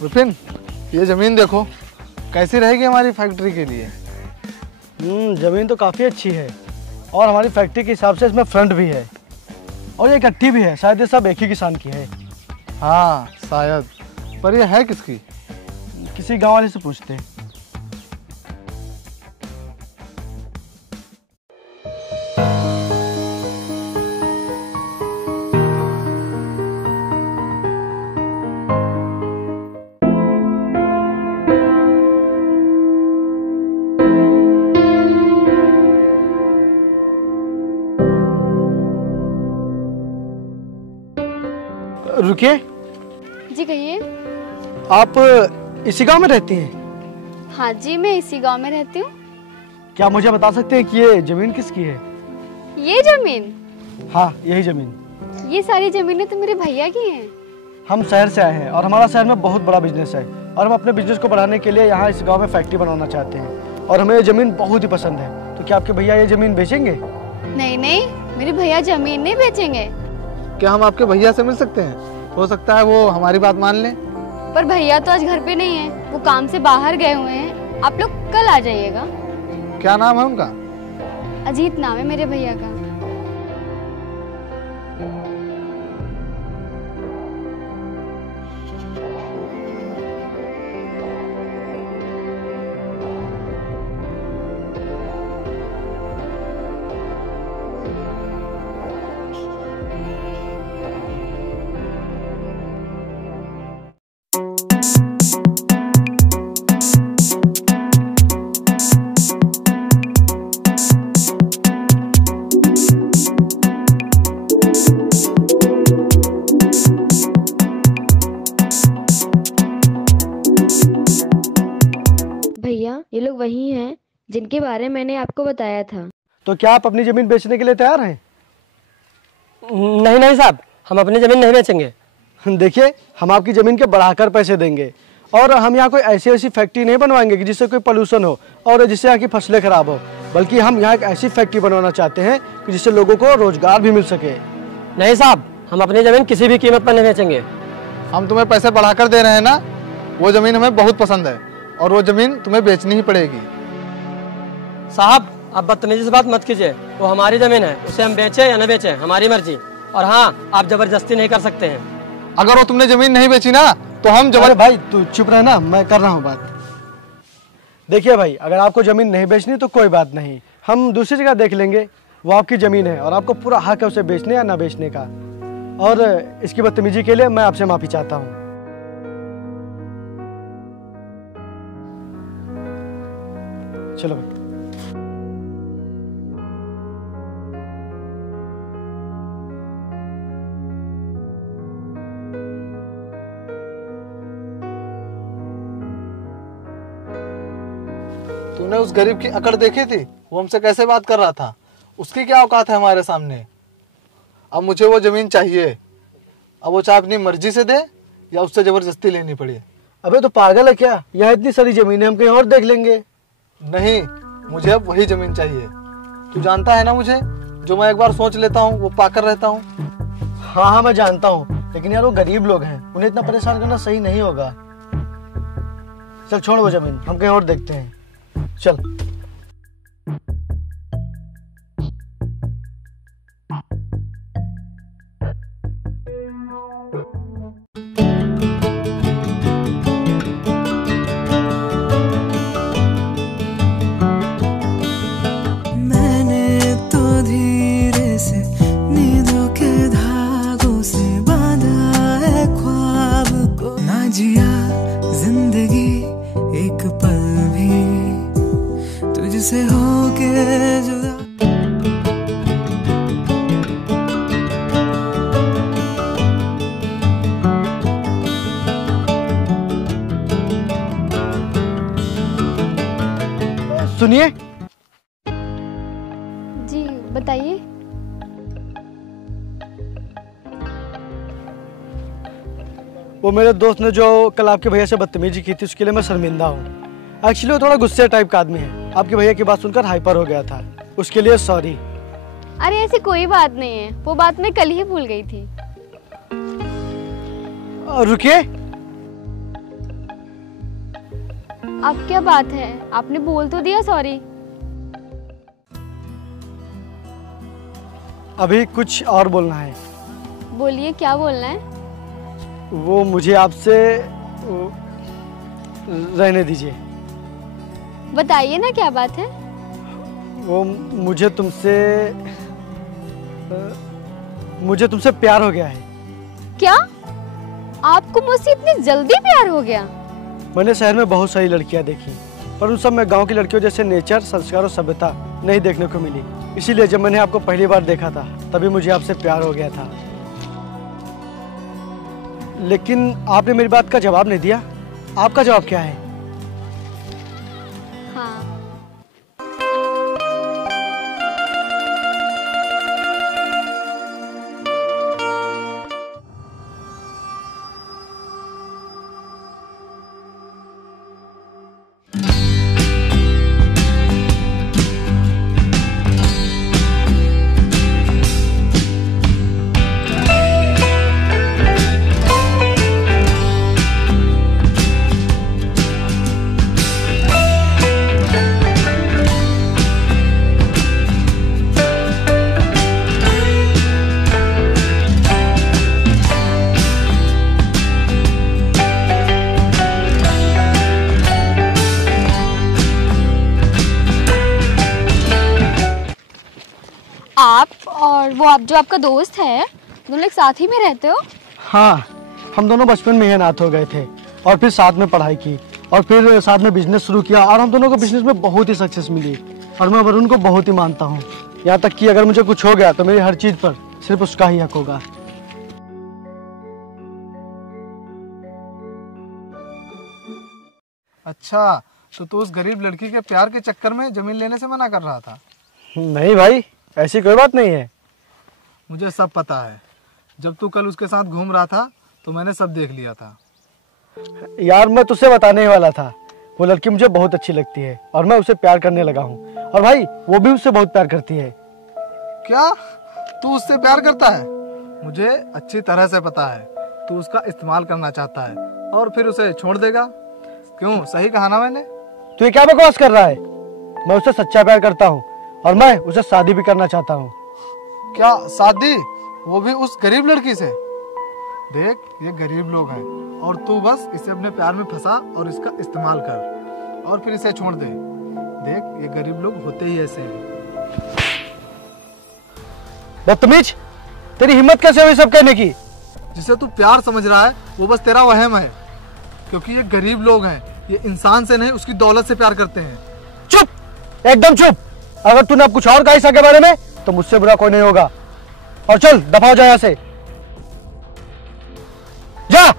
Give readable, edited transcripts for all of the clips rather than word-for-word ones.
विपिन, ये जमीन देखो कैसी रहेगी हमारी फैक्ट्री के लिए। जमीन तो काफ़ी अच्छी है और हमारी फैक्ट्री के हिसाब से इसमें फ्रंट भी है और ये इकट्ठी भी है। शायद ये सब एक ही किसान की है। हाँ शायद, पर ये है किसकी? किसी गांव वाले से पूछते हैं। रुकिए। जी कहिए। आप इसी गांव में रहती हैं? हाँ जी, मैं इसी गांव में रहती हूँ। क्या मुझे बता सकते हैं कि ये जमीन किसकी है? ये जमीन? हाँ यही जमीन। ये सारी जमीनें तो मेरे भैया की हैं। हम शहर से आए हैं और हमारा शहर में बहुत बड़ा बिजनेस है और हम अपने बिजनेस को बढ़ाने के लिए यहाँ इस गाँव में फैक्ट्री बनाना चाहते हैं और हमें ये जमीन बहुत ही पसंद है। तो क्या आपके भैया ये जमीन बेचेंगे? नहीं नहीं, मेरे भैया जमीन नहीं बेचेंगे। क्या हम आपके भैया से मिल सकते हैं? हो सकता है वो हमारी बात मान लें। पर भैया तो आज घर पे नहीं है, वो काम से बाहर गए हुए हैं। आप लोग कल आ जाइएगा। क्या नाम है उनका? अजीत नाम है मेरे भैया का। ये लोग वही हैं जिनके बारे में मैंने आपको बताया था। तो क्या आप अपनी जमीन बेचने के लिए तैयार हैं? नहीं नहीं साहब, हम अपनी जमीन नहीं बेचेंगे। देखिए, हम आपकी जमीन के बढ़ाकर पैसे देंगे और हम यहाँ कोई ऐसी फैक्ट्री नहीं बनवाएंगे कि जिससे कोई पोल्यूशन हो और जिससे यहाँ की फसलें खराब हो, बल्कि हम यहाँ एक ऐसी फैक्ट्री बनवाना चाहते हैं कि जिससे लोगों को रोजगार भी मिल सके। नहीं साहब, हम अपनी जमीन किसी भी कीमत पर नहीं बेचेंगे। हम तुम्हें पैसे बढ़ाकर दे रहे हैं ना, वो जमीन हमें बहुत पसंद है और वो जमीन तुम्हें बेचनी ही पड़ेगी। साहब, आप बदतमीजी से बात मत कीजिए। वो हमारी जमीन है, उसे हम बेचें या न बेचें हमारी मर्जी। और हाँ, आप जबरदस्ती नहीं कर सकते हैं। अगर वो तुमने जमीन नहीं बेची ना तो हम भाई तू चुप रहना, मैं कर रहा हूँ बात। देखिए भाई, अगर आपको जमीन नहीं बेचनी तो कोई बात नहीं, हम दूसरी जगह देख लेंगे। वो आपकी जमीन है और आपको पूरा हक है उसे बेचने या ना बेचने का। और इसकी बदतमीजी के लिए मैं आपसे माफी चाहता हूँ। चलो भाई। तूने उस गरीब की अकड़ देखी थी? वो हमसे कैसे बात कर रहा था। उसकी क्या औकात है हमारे सामने। अब मुझे वो जमीन चाहिए। अब वो चाहे अपनी मर्जी से दे या उससे जबरदस्ती लेनी पड़े। अबे तो पागल है क्या? यहाँ इतनी सारी जमीनें, हम कहीं और देख लेंगे। नहीं, मुझे अब वही जमीन चाहिए। तू जानता है ना मुझे, जो मैं एक बार सोच लेता हूँ वो पाकर रहता हूँ। हाँ हाँ मैं जानता हूँ, लेकिन यार वो गरीब लोग हैं, उन्हें इतना परेशान करना सही नहीं होगा। चल छोड़ वो जमीन, हम कहीं और देखते हैं। चल। मैंने तो धीरे से नींदों के धागों से बांधा है ख्वाब को, ना जिया जिंदगी एक पल भी तुझसे होके जुदा। सुनिए। जी बताइए। वो मेरे दोस्त ने जो कल आपके भैया से बदतमीजी की थी उसके लिए मैं शर्मिंदा हूँ। एक्चुअली वो थोड़ा गुस्से टाइप का आदमी है, आपके भैया की बात सुनकर हाइपर हो गया था, उसके लिए सॉरी। अरे ऐसी कोई बात नहीं है, वो बात मैं कल ही भूल गई थी। रुकिए। अब क्या बात है, आपने बोल तो दिया सॉरी। अभी कुछ और बोलना है। बोलिए, क्या बोलना है? वो मुझे आपसे रहने दीजिए। बताइए ना क्या बात है। वो मुझे तुमसे प्यार हो गया है। क्या आपको मुझसे इतनी जल्दी प्यार हो गया? मैंने शहर में बहुत सारी लड़कियां देखी, पर उन सब में गांव की लड़कियों जैसे नेचर, संस्कार और सभ्यता नहीं देखने को मिली। इसीलिए जब मैंने आपको पहली बार देखा था तभी मुझे आपसे प्यार हो गया था। लेकिन आपने मेरी बात का जवाब नहीं दिया। आपका जवाब क्या है? हाँ, आप और वो आप जो आपका दोस्त है, दोनों लोग साथ ही में रहते हो? हाँ, हम दोनों बचपन में ही अनाथ हो गए थे और फिर साथ में पढ़ाई की और फिर साथ में बिजनेस शुरू किया और हम दोनों को बिजनेस में बहुत ही सक्सेस मिली और मैं वरुण को बहुत ही मानता हूँ। यहाँ तक कि अगर मुझे कुछ हो गया तो मेरी हर चीज पर सिर्फ उसका ही हक होगा। अच्छा, तो तू उस गरीब लड़की के प्यार के चक्कर में जमीन लेने से मना कर रहा था? नहीं भाई, ऐसी कोई बात नहीं है। मुझे सब पता है। जब तू कल उसके साथ घूम रहा था तो मैंने सब देख लिया था। यार मैं तुझसे बताने ही वाला था, वो लड़की मुझे बहुत अच्छी लगती है और मैं उसे प्यार करने लगा हूँ और भाई वो भी उससे बहुत प्यार करती है। क्या तू उससे प्यार करता है? मुझे अच्छी तरह से पता है तू उसका इस्तेमाल करना चाहता है और फिर उसे छोड़ देगा। क्यों, सही कहा ना मैंने? तू ये क्या बकवास कर रहा है? मैं उससे सच्चा प्यार करता हूँ और मैं उसे शादी भी करना चाहता हूँ। क्या शादी? वो भी उस गरीब लड़की से? देख, ये गरीब लोग हैं और तू बस इसे अपने प्यार में फंसा और इसका इस्तेमाल कर और फिर इसे छोड़ दे। देख, ये गरीब लोग होते ही ऐसे हैं। बदतमीज, तेरी हिम्मत कैसे हुई सब कहने की? जिसे तू प्यार समझ रहा है वो बस तेरा वहम है, क्योंकि ये गरीब लोग हैं। ये इंसान से नहीं, उसकी दौलत से प्यार करते हैं। चुप, एकदम चुप। अगर तूने अब कुछ और कहा इसके बारे में तो मुझसे बुरा कोई नहीं होगा। और चल दफा हो जा यहाँ से, जा।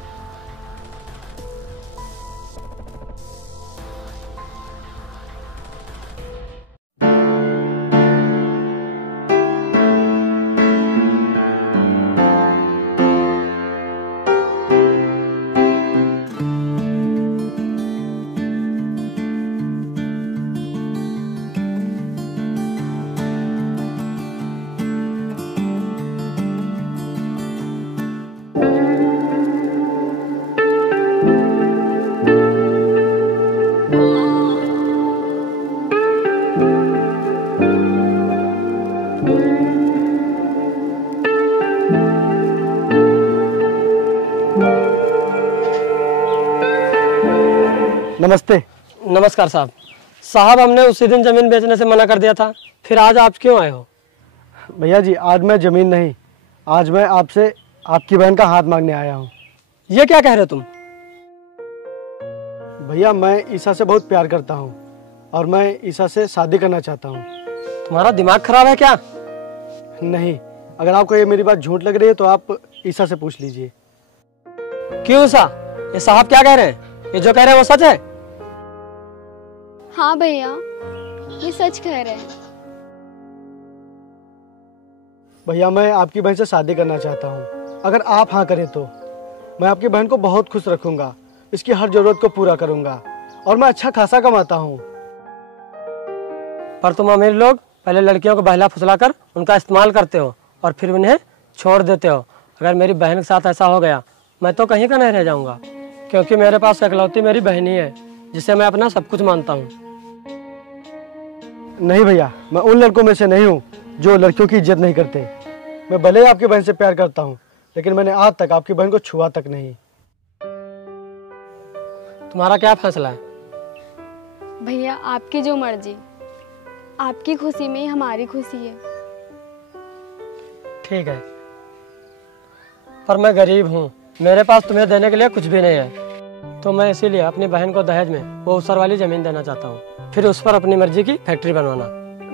नमस्ते। नमस्कार साहब। साहब, हमने उसी दिन जमीन बेचने से मना कर दिया था, फिर आज आप क्यों आए हो? भैया जी, आज मैं जमीन नहीं, आज मैं आपसे आपकी बहन का हाथ मांगने आया हूँ। ये क्या कह रहे हो तुम? भैया, मैं ईसा से बहुत प्यार करता हूँ और मैं ईसा से शादी करना चाहता हूँ। तुम्हारा दिमाग खराब है क्या? नहीं, अगर आपको ये मेरी बात झूठ लग रही है तो आप ईसा से पूछ लीजिए। क्यों ईसा, ये साहब क्या कह रहे हैं? ये जो कह रहे हैं वो सच है? हाँ भैया, ये सच कह रहे हैं। भैया, मैं आपकी बहन से शादी करना चाहता हूँ। अगर आप हाँ करें तो मैं आपकी बहन को बहुत खुश रखूंगा, इसकी हर जरूरत को पूरा करूंगा और मैं अच्छा खासा कमाता हूँ। पर तुम अमीर लोग पहले लड़कियों को बहला फुसला कर उनका इस्तेमाल करते हो और फिर उन्हें छोड़ देते हो। अगर मेरी बहन के साथ ऐसा हो गया मैं तो कहीं का नहीं रह जाऊंगा, क्योंकि मेरे पास इकलौती मेरी बहन ही है। जिसे मैं अपना सब कुछ मानता हूँ। नहीं भैया, मैं उन लड़कों में से नहीं हूँ जो लड़कियों की इज्जत नहीं करते। मैं भले ही आपकी बहन से प्यार करता हूँ, लेकिन मैंने आज तक आपकी बहन को छुआ तक नहीं। तुम्हारा क्या फैसला है? भैया आपकी जो मर्जी, आपकी खुशी में ही हमारी खुशी है। ठीक है, पर मैं गरीब हूँ, मेरे पास तुम्हें देने के लिए कुछ भी नहीं है, तो मैं इसीलिए अपनी बहन को दहेज में वो ऊसर वाली जमीन देना चाहता हूँ, फिर उस पर अपनी मर्जी की फैक्ट्री बनवाना।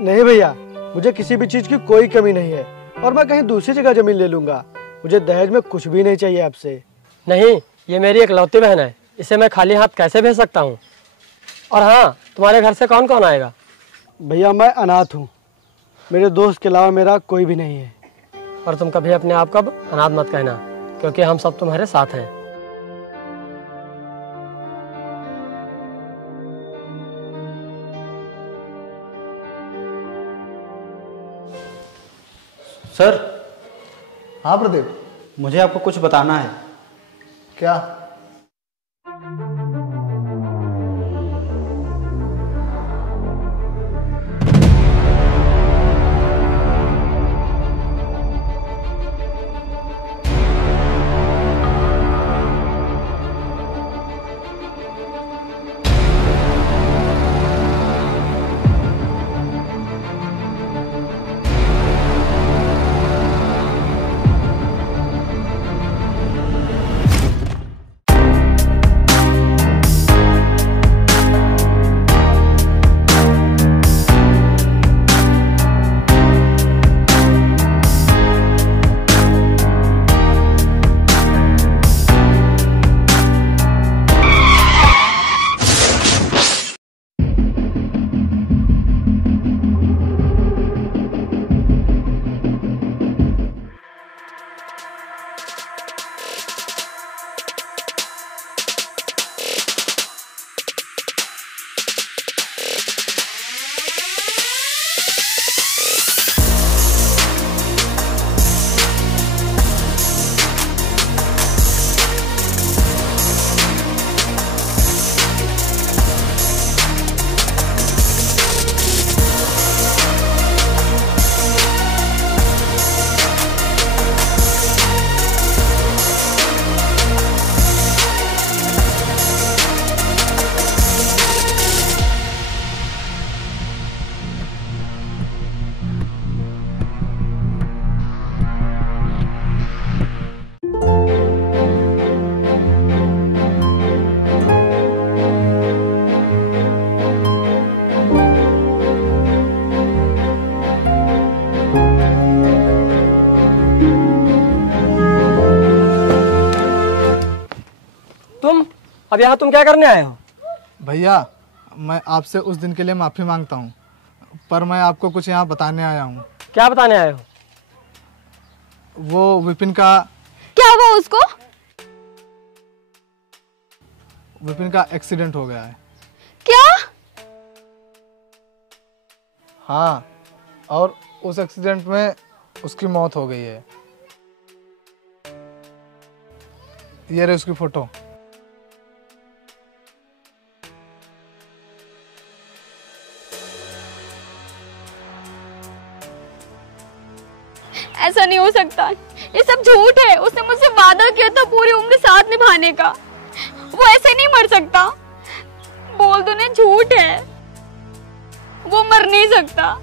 नहीं भैया, मुझे किसी भी चीज की कोई कमी नहीं है और मैं कहीं दूसरी जगह जमीन ले लूंगा। मुझे दहेज में कुछ भी नहीं चाहिए आपसे। नहीं, ये मेरी इकलौती बहन है, इसे मैं खाली हाथ कैसे भेज सकता हूँ? और हाँ, तुम्हारे घर से कौन कौन आएगा? भैया मैं अनाथ हूँ, मेरे दोस्त के अलावा मेरा कोई भी नहीं है। और तुम कभी अपने आप को अनाथ मत कहना, क्योंकि हम सब तुम्हारे साथ हैं। सर, हाँ प्रदीप, मुझे आपको कुछ बताना है। क्या? अब यहाँ तुम क्या करने आए हो? भैया मैं आपसे उस दिन के लिए माफ़ी मांगता हूँ, पर मैं आपको कुछ यहाँ बताने आया हूँ। क्या बताने आए हो? वो विपिन का क्या हुआ उसको? विपिन का एक्सीडेंट हो गया है। क्या? हाँ, और उस एक्सीडेंट में उसकी मौत हो गई है। ये रही उसकी फोटो। ऐसा नहीं हो सकता, ये सब झूठ है। उसने मुझसे वादा किया था पूरी उम्र साथ निभाने का। वो ऐसे नहीं मर सकता। बोल दो ना, झूठ है, वो मर नहीं सकता।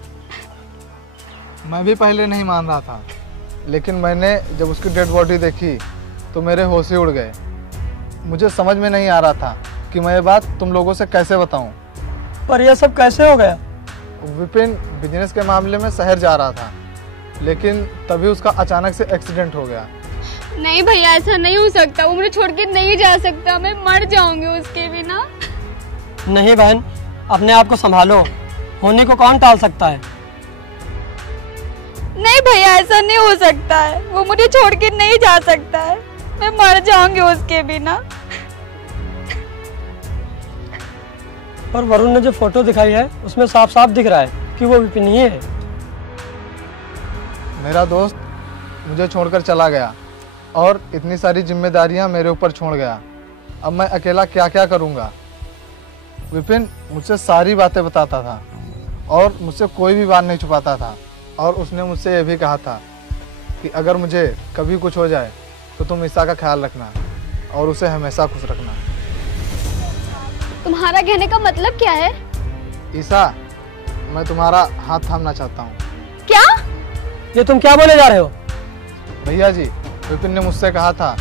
मैं भी पहले नहीं मान रहा था, लेकिन मैंने जब उसकी डेड बॉडी देखी तो मेरे होश ही उड़ गए। मुझे समझ में नहीं आ रहा था कि मैं ये बात तुम लोगों से कैसे बताऊं। पर यह सब कैसे हो गया? विपिन बिजनेस के मामले में शहर जा रहा था, लेकिन तभी उसका अचानक से एक्सीडेंट हो गया। नहीं भैया, ऐसा नहीं हो सकता। वो मुझे छोड़ के नहीं जा सकता। मैं मर जाऊंगी उसके बिना। नहीं बहन, अपने आप को संभालो। होने को कौन टाल सकता है? नहीं भैया, ऐसा नहीं हो सकता है। वो मुझे छोड़ के नहीं जा सकता है। मैं मर जाऊंगी उसके बिना। पर वरुण ने जो फोटो दिखाई है उसमें साफ साफ दिख रहा है कि वो विपिन ही है। मेरा दोस्त मुझे छोड़कर चला गया और इतनी सारी जिम्मेदारियां मेरे ऊपर छोड़ गया। अब मैं अकेला क्या क्या करूंगा। विपिन मुझसे सारी बातें बताता था और मुझसे कोई भी बात नहीं छुपाता था। और उसने मुझसे यह भी कहा था कि अगर मुझे कभी कुछ हो जाए तो तुम ईसा का ख्याल रखना और उसे हमेशा खुश रखना। तुम्हारा कहने का मतलब क्या है? ईसा, मैं तुम्हारा हाथ थामना चाहता हूँ। क्या? ये तुम क्या बोले जा रहे हो? भैया जी, विपिन ने मुझसे कहा था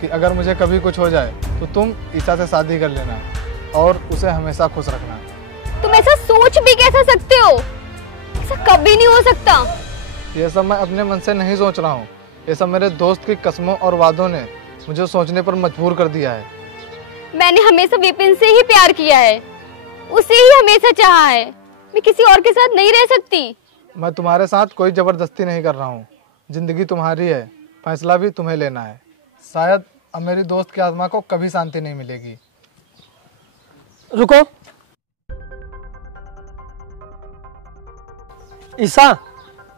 कि अगर मुझे कभी कुछ हो जाए तो तुम ईसा से शादी कर लेना और उसे हमेशा खुश रखना। तुम ऐसा सोच भी कैसे सकते हो? ऐसा कभी नहीं हो सकता। ये सब मैं अपने मन से नहीं सोच रहा हूँ, ये सब मेरे दोस्त की कसमों और वादों ने मुझे सोचने पर मजबूर कर दिया है। मैंने हमेशा विपिन से ही प्यार किया है, उसे ही हमेशा चाहा है। मैं किसी और के साथ नहीं रह सकती। मैं तुम्हारे साथ कोई जबरदस्ती नहीं कर रहा हूँ। जिंदगी तुम्हारी है, फैसला भी तुम्हें लेना है। शायद अब मेरी दोस्त की आत्मा को कभी शांति नहीं मिलेगी। रुको, ईसा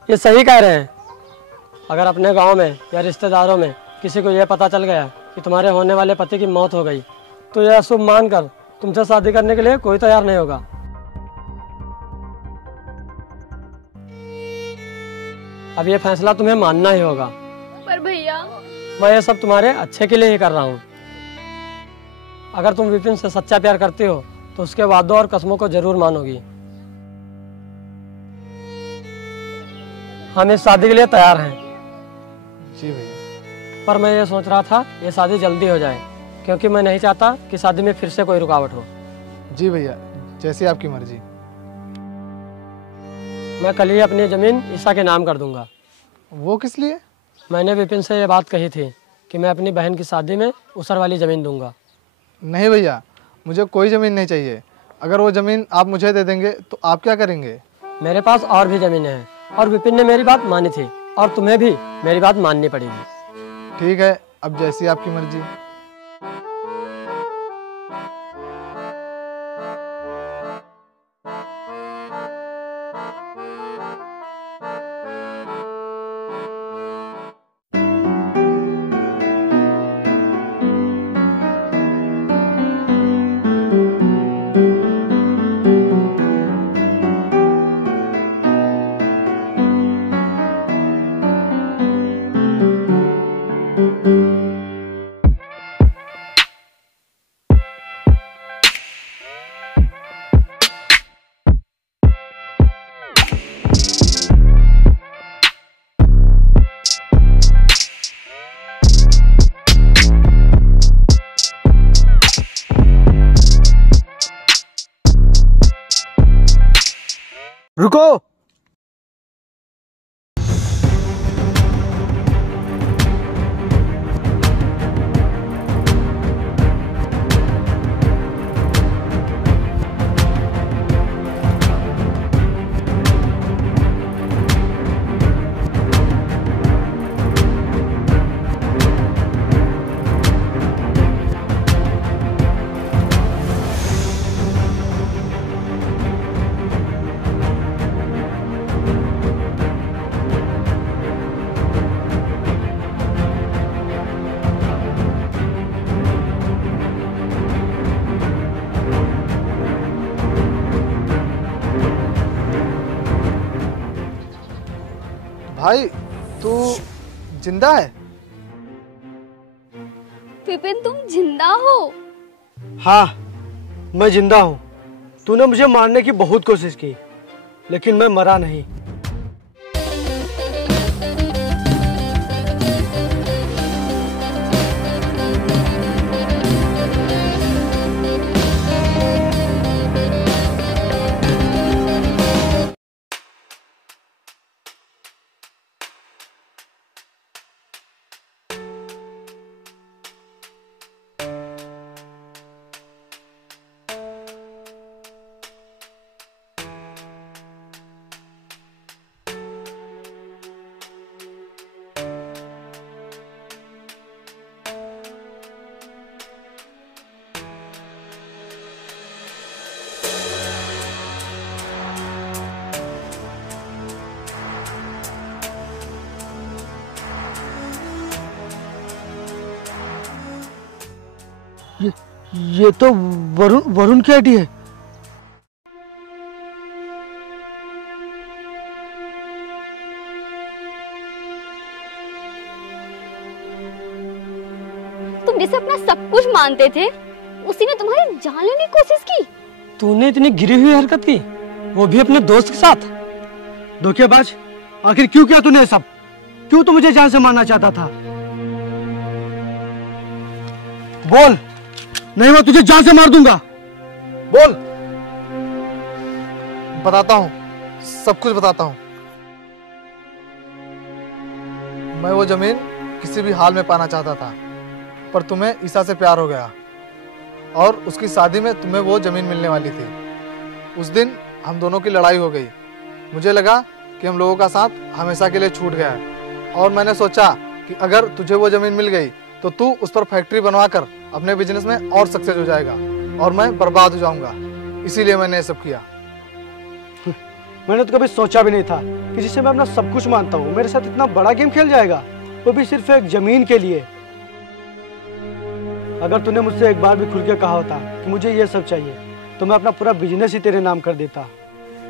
ये सही कह रहे हैं। अगर अपने गांव में या रिश्तेदारों में किसी को यह पता चल गया कि तुम्हारे होने वाले पति की मौत हो गई तो यह शुभ मानकर तुमसे शादी करने के लिए कोई तैयार नहीं होगा। अब यह फैसला तुम्हें मानना ही होगा। पर भैया, मैं ये सब तुम्हारे अच्छे के लिए ही कर रहा हूँ। अगर तुम विपिन से सच्चा प्यार करते हो तो उसके वादों और कसमों को जरूर मानोगी। हम इस शादी के लिए तैयार हैं। जी भैया। पर मैं ये सोच रहा था ये शादी जल्दी हो जाए, क्योंकि मैं नहीं चाहता कि शादी में फिर से कोई रुकावट हो। जी भैया, जैसी आपकी मर्जी। मैं कल ही अपनी ज़मीन ईसा के नाम कर दूंगा। वो किस लिए? मैंने विपिन से ये बात कही थी कि मैं अपनी बहन की शादी में उसर वाली ज़मीन दूंगा। नहीं भैया, मुझे कोई ज़मीन नहीं चाहिए। अगर वो ज़मीन आप मुझे दे देंगे तो आप क्या करेंगे? मेरे पास और भी ज़मीनें हैं और विपिन ने मेरी बात मानी थी और तुम्हें भी मेरी बात माननी पड़ेगी। ठीक है, अब जैसी आपकी मर्जी। रुको। भाई, तू जिंदा है? विपिन, तुम जिंदा हो? हाँ, मैं जिंदा हूँ। तूने मुझे मारने की बहुत कोशिश की, लेकिन मैं मरा नहीं। ये तो वरुण की आईडी है। जिसे अपना सब कुछ मानते थे, उसी ने तुम्हारी जान लेने की कोशिश की। तूने इतनी गिरी हुई हरकत की, वो भी अपने दोस्त के साथ। धोखेबाज, आखिर क्यों किया तूने सब? क्यों तू मुझे जान से मारना चाहता था? बोल, नहीं मैं तुझे जान से मार दूंगा। बोल। बताता हूँ, सब कुछ बताता हूँ। मैं वो जमीन किसी भी हाल में पाना चाहता था, पर तुम्हें ईसा से प्यार हो गया और उसकी शादी में तुम्हें वो जमीन मिलने वाली थी। उस दिन हम दोनों की लड़ाई हो गई। मुझे लगा कि हम लोगों का साथ हमेशा के लिए छूट गया है और मैंने सोचा कि अगर तुझे वो जमीन मिल गई तो तू उस पर फैक्ट्री बनवाकर अपने बिजनेस में और सक्सेस हो जाएगा और मैं बर्बाद हो जाऊंगा। इसीलिए मैंने ये सब किया। मैंने तो कभी सोचा भी नहीं था कि जिसे मैं अपना सब कुछ मानता हूँ मेरे साथ इतना बड़ा गेम खेल जाएगा, वो भी सिर्फ एक जमीन के लिए। अगर तूने मुझसे एक बार भी खुल के कहा होता कि मुझे ये सब चाहिए तो मैं अपना पूरा बिजनेस ही तेरे नाम कर देता,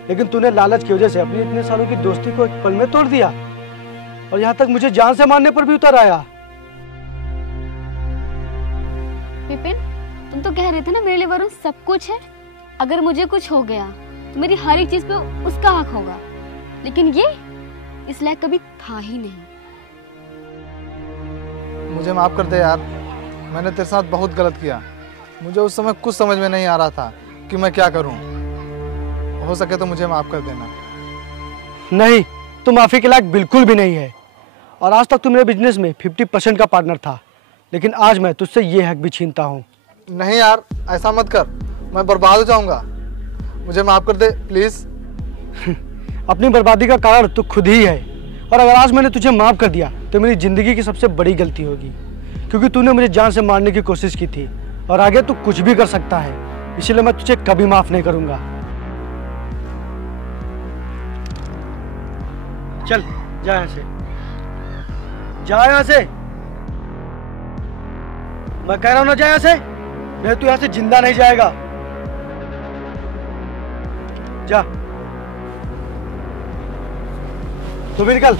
लेकिन तूने लालच की वजह से अपनी इतने सालों की दोस्ती को एक पल में तोड़ दिया और यहाँ तक मुझे जान से मारने पर भी उतर आया। विपिन, तुम तो कह रहे थे ना मेरे लिए वरुण सब कुछ है। अगर मुझे कुछ हो गया तो मेरी हर एक चीज पे उसका हक होगा, लेकिन ये इस लायक कभी था ही नहीं। मुझे माफ कर दे यार, मैंने तेरे साथ बहुत गलत किया। मुझे उस समय कुछ समझ में नहीं आ रहा था कि मैं क्या करूं। हो सके तो मुझे माफ कर देना। नहीं, तू माफी के लायक बिल्कुल भी नहीं है और आज तक तू मेरे बिजनेस में 50% का पार्टनर था, लेकिन आज मैं तुझसे ये हक भी छीनता हूँ। नहीं यार, ऐसा मत कर, मैं बर्बाद हो जाऊंगा। मुझे माफ कर दे प्लीज। अपनी बर्बादी का कारण तू खुद ही है और अगर आज मैंने तुझे माफ कर दिया तो मेरी जिंदगी की सबसे बड़ी गलती होगी, क्योंकि तूने मुझे जान से मारने की कोशिश की थी और आगे तू कुछ भी कर सकता है, इसलिए मैं तुझे कभी माफ नहीं करूंगा। चल जा यहाँ से, जा यहाँ से। मैं कह रहा हूं ना, जा यहाँ से, नहीं तू यहाँ से जिंदा नहीं जाएगा। जा, तू भी निकल।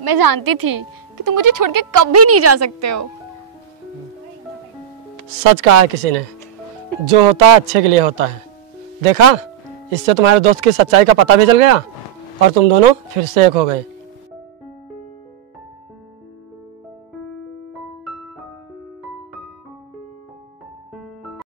मैं जानती थी कि तुम मुझे छोड़ के कभी नहीं जा सकते हो। सच कहा है किसी ने, जो होता है अच्छे के लिए होता है। देखा, इससे तुम्हारे दोस्त की सच्चाई का पता भी चल गया और तुम दोनों फिर से एक हो गए।